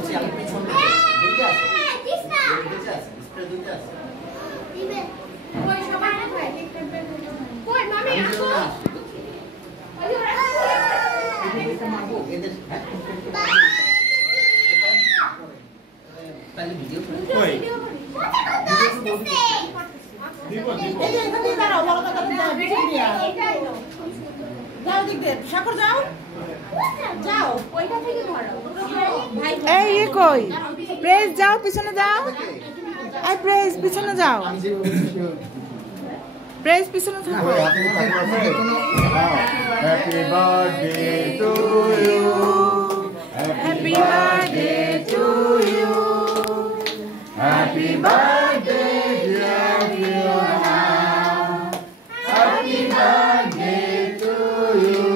বলছি আমি পিছন থেকে দুইটা আছে দিস্তা দুইটা আছে স্প্রে দুইটা আছে দিবেন কই সবাই কোথায় কই মামি আসো ওই ওরা এটা মারবো এদের তাহলে ভিডিও করে কই ভিডিও করে দিব এই যে এখানে দাঁড়াও বড় কথা দাও ভিডিও দিয়া এটাই তো যাও দিক দে সাকর যাও যাও ওইটা থেকে ধরো ভাই এই কই প্রেস যাও পিছনে যাও এই প্রেস পিছনে যাও প্রেস পিছনে থাকো happy birthday to you happy birthday to you happy birthday dear Fiona happy birthday to you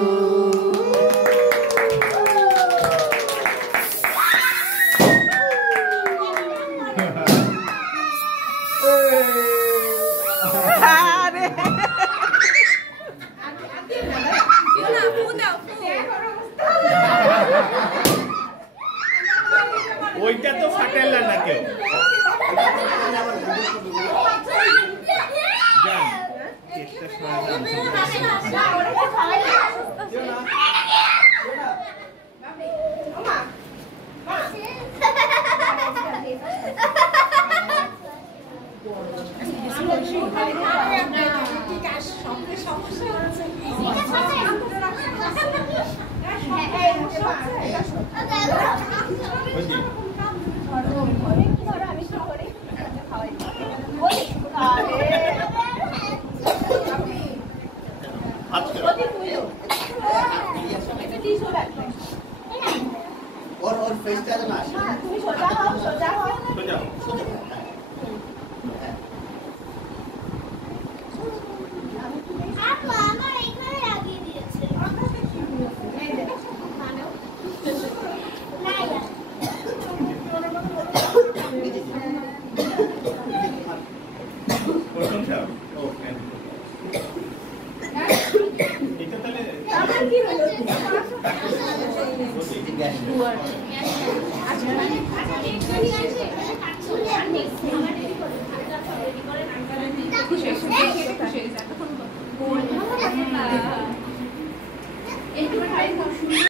আরে ওইটা তো ফাটাইলা না কেউ জান একটা और फेस का ना তুমি সোজা হও সোজা হও সোজা আপু আমার এখানে লাগিয়ে দিয়েছে এই দেখো মানো না প্রশংসা ও এটা তাহলে আমার কি হলো গ্যাস আচ্ছা